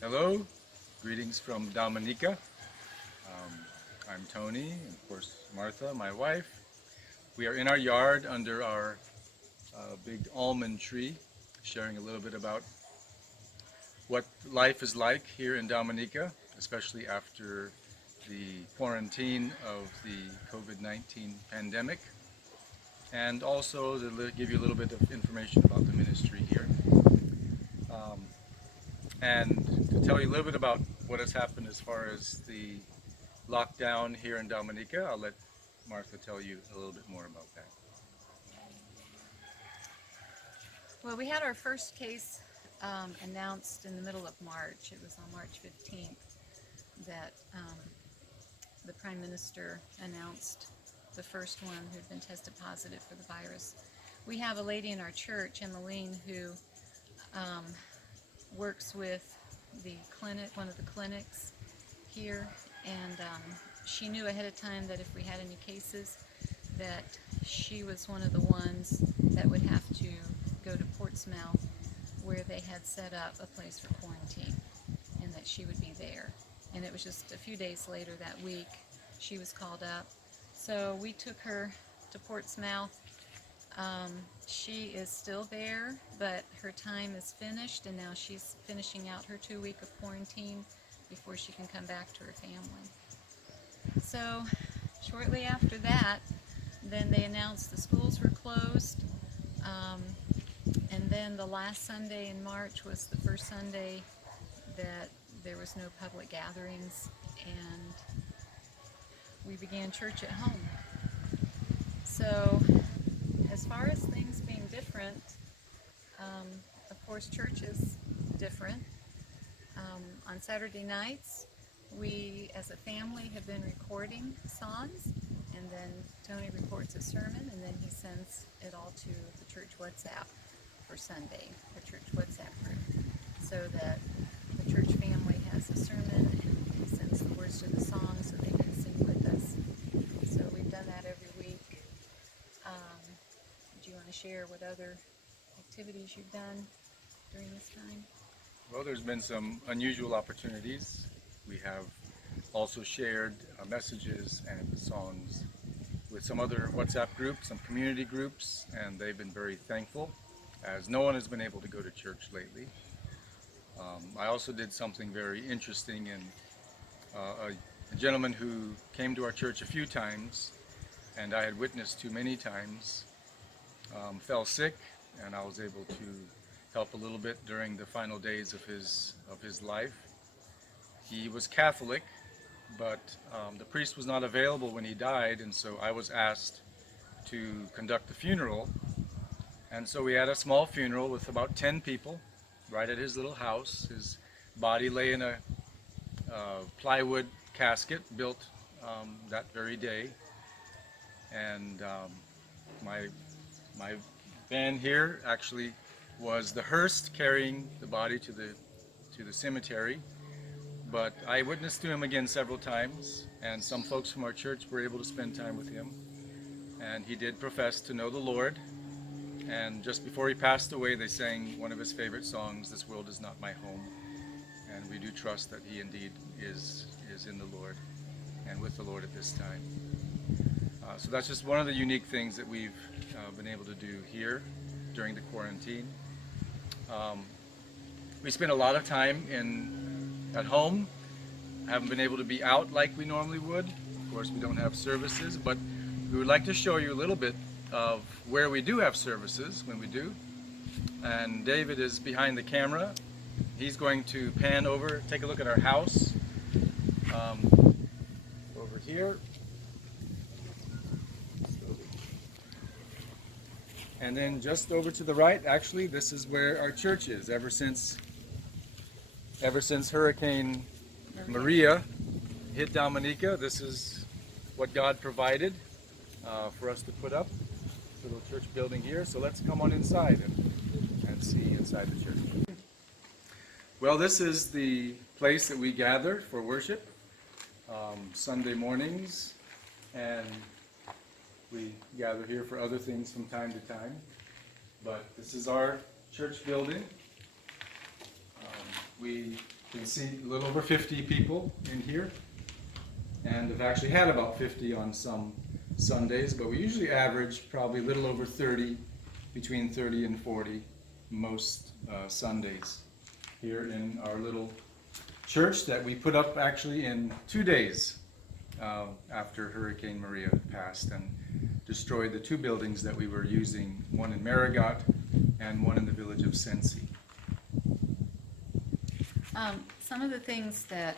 Hello, greetings from Dominica. I'm Tony, and of course Martha, my wife. We are in our yard under our big almond tree, sharing a little bit about what life is like here in Dominica, especially after the quarantine of the COVID-19 pandemic, and also to give you a little bit of information about the ministry here. Um, and to tell you a little bit about what has happened as far as the lockdown here in Dominica. I'll let Martha tell you a little bit more about that. Well, we had our first case announced in the middle of March. It was on March 15th that the Prime Minister announced the first one who'd been tested positive for the virus. We have a lady in our church, Emmeline, who works with the clinic, one of the clinics here, and she knew ahead of time that if we had any cases, that she was one of the ones that would have to go to Portsmouth, where they had set up a place for quarantine, and that she would be there. And it was just a few days later that week she was called up. So we took her to Portsmouth. She is still there, but her time is finished, and now she's finishing out her 2 week of quarantine before she can come back to her family. So shortly after that, then they announced the schools were closed, and then the last Sunday in March was the first Sunday that there was no public gatherings, and we began church at home. So as far as things being different, of course church is different. On Saturday nights, we as a family have been recording songs, and then Tony records a sermon, and then he sends it all to the church WhatsApp for Sunday, the church WhatsApp group, so that the church family has a sermon, and he sends the words to the song so they can sing with us. So we've done that every week. Do you want to share what other activities you've done during this time? Well, there's been some unusual opportunities. We have also shared messages and songs with some other WhatsApp groups, some community groups, and they've been very thankful, as no one has been able to go to church lately. I also did something very interesting, and a gentleman who came to our church a few times, and I had witnessed to many times, fell sick, and I was able to help a little bit during the final days of his life. He was Catholic, but the priest was not available when he died, and so I was asked to conduct the funeral. And so we had a small funeral with about 10 people right at his little house. His body lay in a plywood casket built that very day. And my van here actually was the hearse carrying the body to the cemetery. But I witnessed to him again several times, and some folks from our church were able to spend time with him. And he did profess to know the Lord. And just before he passed away, they sang one of his favorite songs, "This World Is Not My Home." And we do trust that he indeed is in the Lord and with the Lord at this time. So that's just one of the unique things that we've been able to do here during the quarantine. We spent a lot of time at home. Haven't been able to be out like we normally would. Of course, we don't have services, but we would like to show you a little bit of where we do have services when we do. And David is behind the camera. He's going to pan over, take a look at our house over here. And then just over to the right, actually, this is where our church is. Ever since Hurricane Maria hit Dominica, this is what God provided for us to put up. This little church building here. So let's come on inside and see inside the church. Well, this is the place that we gather for worship Sunday mornings, and we gather here for other things from time to time. But this is our church building. We You can see a little over 50 people in here, and we've actually had about 50 on some Sundays, but we usually average probably a little over 30, between 30 and 40 most Sundays here in our little church that we put up actually in 2 days after Hurricane Maria passed and destroyed the 2 buildings that we were using, one in Marigot and one in the village of Sensi. Some of the things that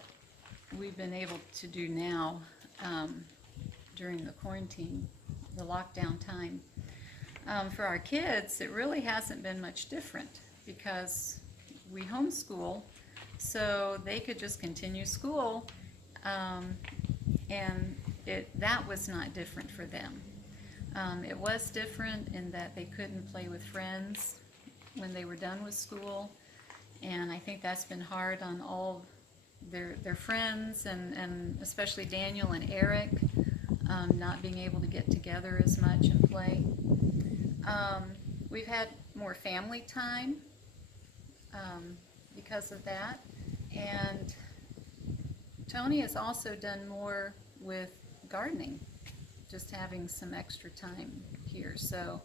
we've been able to do now during the quarantine, the lockdown time, for our kids, it really hasn't been much different because we homeschool, so they could just continue school, and that was not different for them. It was different in that they couldn't play with friends when they were done with school, and I think that's been hard on all their friends, and especially Daniel and Eric, not being able to get together as much and play. We've had more family time because of that, and Tony has also done more with gardening, just having some extra time here. So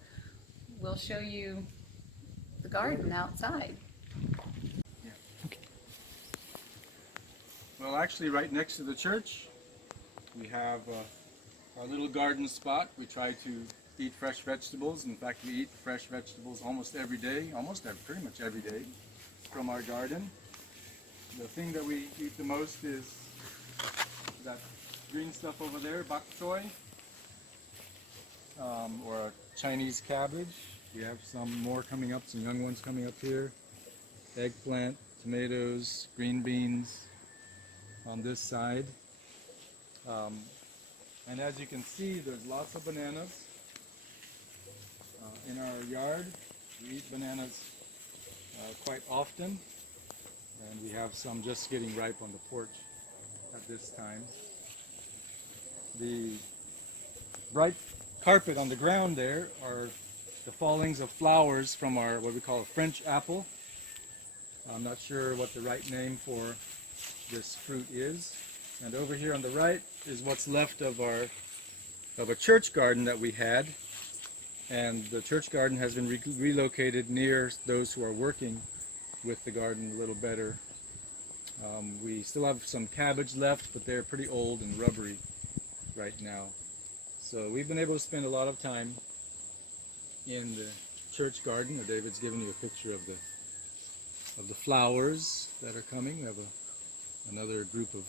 we'll show you the garden outside. Well, actually right next to the church we have our little garden spot. We try to eat fresh vegetables. In fact, we eat fresh vegetables almost every day, pretty much every day from our garden. The thing that we eat the most is that green stuff over there, bok choy, or a Chinese cabbage. We have some more coming up, some young ones coming up here. Eggplant, tomatoes, green beans on this side. And as you can see, there's lots of bananas in our yard. We eat bananas quite often, and we have some just getting ripe on the porch at this time. The bright carpet on the ground there are the fallings of flowers from our, what we call a French apple. I'm not sure what the right name for this fruit is. And over here on the right is what's left of a church garden that we had. And the church garden has been relocated near those who are working with the garden a little better. We still have some cabbage left, but they're pretty old and rubbery right now. So we've been able to spend a lot of time in the church garden. David's given you a picture of the flowers that are coming. We have another group of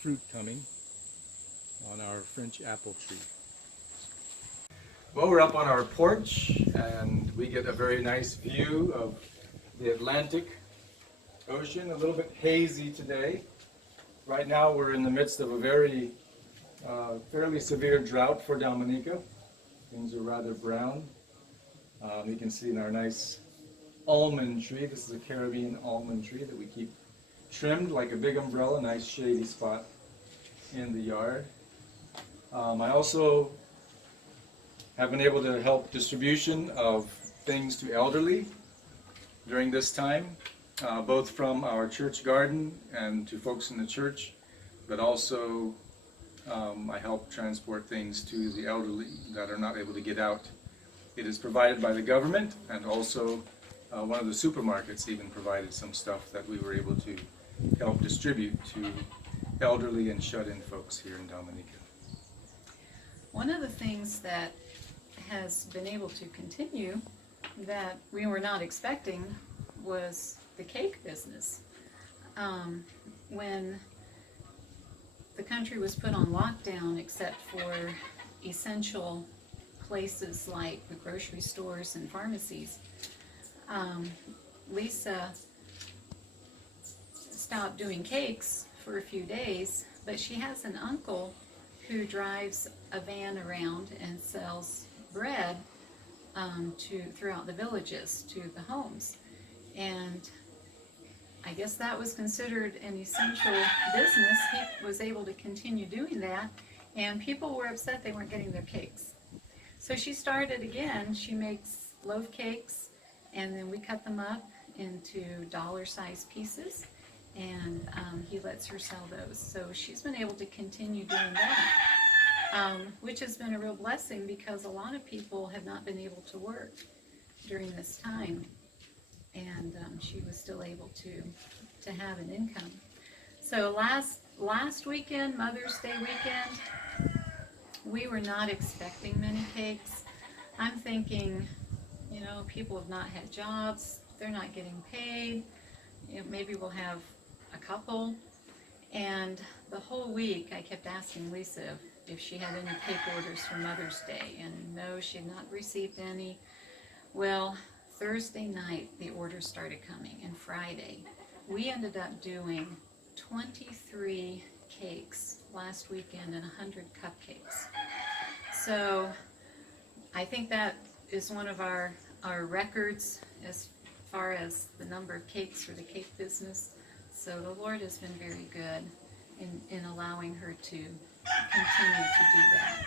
fruit coming on our French apple tree. Well, we're up on our porch and we get a very nice view of the Atlantic Ocean. A little bit hazy today. Right now we're in the midst of a very fairly severe drought for Dominica. Things are rather brown. You can see in our nice almond tree. This is a Caribbean almond tree that we keep trimmed like a big umbrella, nice shady spot in the yard. I also have been able to help distribution of things to elderly during this time, both from our church garden and to folks in the church, but also I help transport things to the elderly that are not able to get out. It is provided by the government, and also one of the supermarkets even provided some stuff that we were able to help distribute to elderly and shut-in folks here in Dominica. One of the things that has been able to continue that we were not expecting was the cake business. When the country was put on lockdown, except for essential places like the grocery stores and pharmacies, Lisa stopped doing cakes for a few days, but she has an uncle who drives a van around and sells bread throughout the villages to the homes. And I guess that was considered an essential business. He was able to continue doing that, and people were upset they weren't getting their cakes. So she started again. She makes loaf cakes, and then we cut them up into dollar-sized pieces, and he lets her sell those. So she's been able to continue doing that, which has been a real blessing because a lot of people have not been able to work during this time, and she was still able to have an income. So last weekend, Mother's Day weekend, we were not expecting many cakes. I'm thinking, you know, people have not had jobs, they're not getting paid, you know, maybe we'll have a couple. And the whole week I kept asking Lisa if she had any cake orders for Mother's Day, and no, she had not received any. Well, Thursday night the orders started coming, and Friday. We ended up doing 23 cakes last weekend and 100 cupcakes. So I think that is one of our records as far as the number of cakes for the cake business. So the Lord has been very good in allowing her to continue to do that.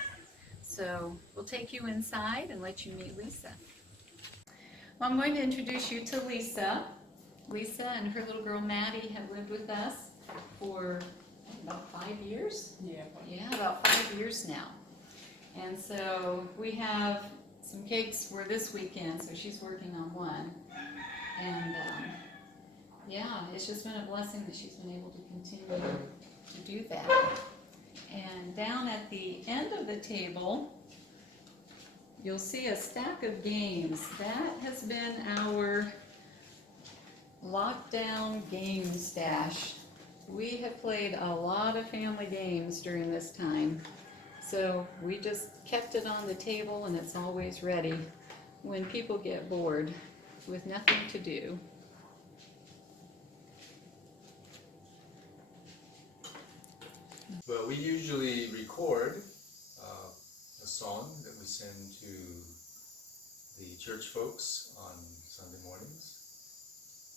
So we'll take you inside and let you meet Lisa. Well, I'm going to introduce you to Lisa. Lisa and her little girl Maddie have lived with us for about 5 years? Yeah, about 5 years now. And so we have some cakes for this weekend, so she's working on one. And yeah, it's just been a blessing that she's been able to continue to do that. And down at the end of the table, you'll see a stack of games. That has been our lockdown game stash. We have played a lot of family games during this time. So we just kept it on the table, and it's always ready when people get bored with nothing to do. But we usually record a song that we send to the church folks on Sunday mornings.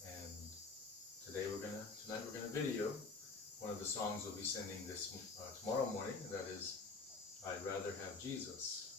And tonight we're gonna video one of the songs we'll be sending this tomorrow morning. And that is, I'd Rather Have Jesus.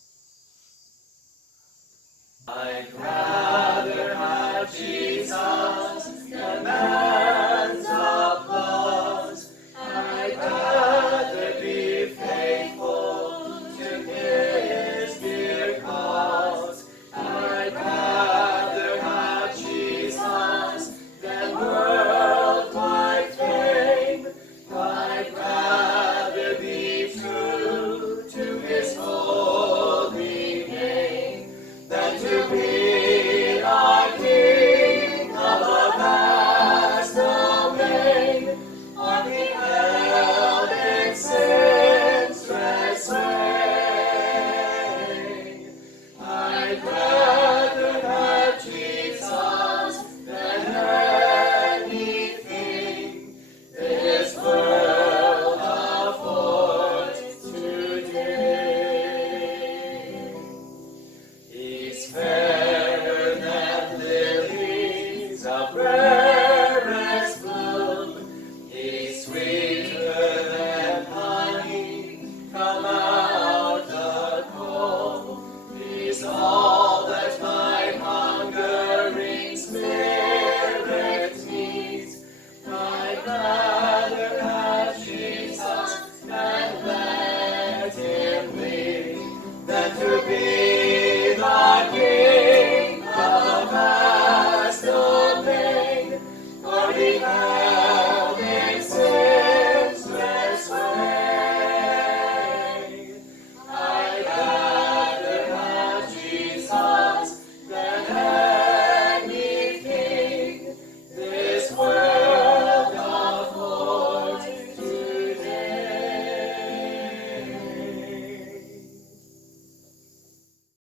I'd rather have Jesus than man's applause. I'd rather be faithful to His dear cause. I'd rather have Jesus than worldwide fame. I'd rather be true to His holy name than to be a king of a vast domain. On the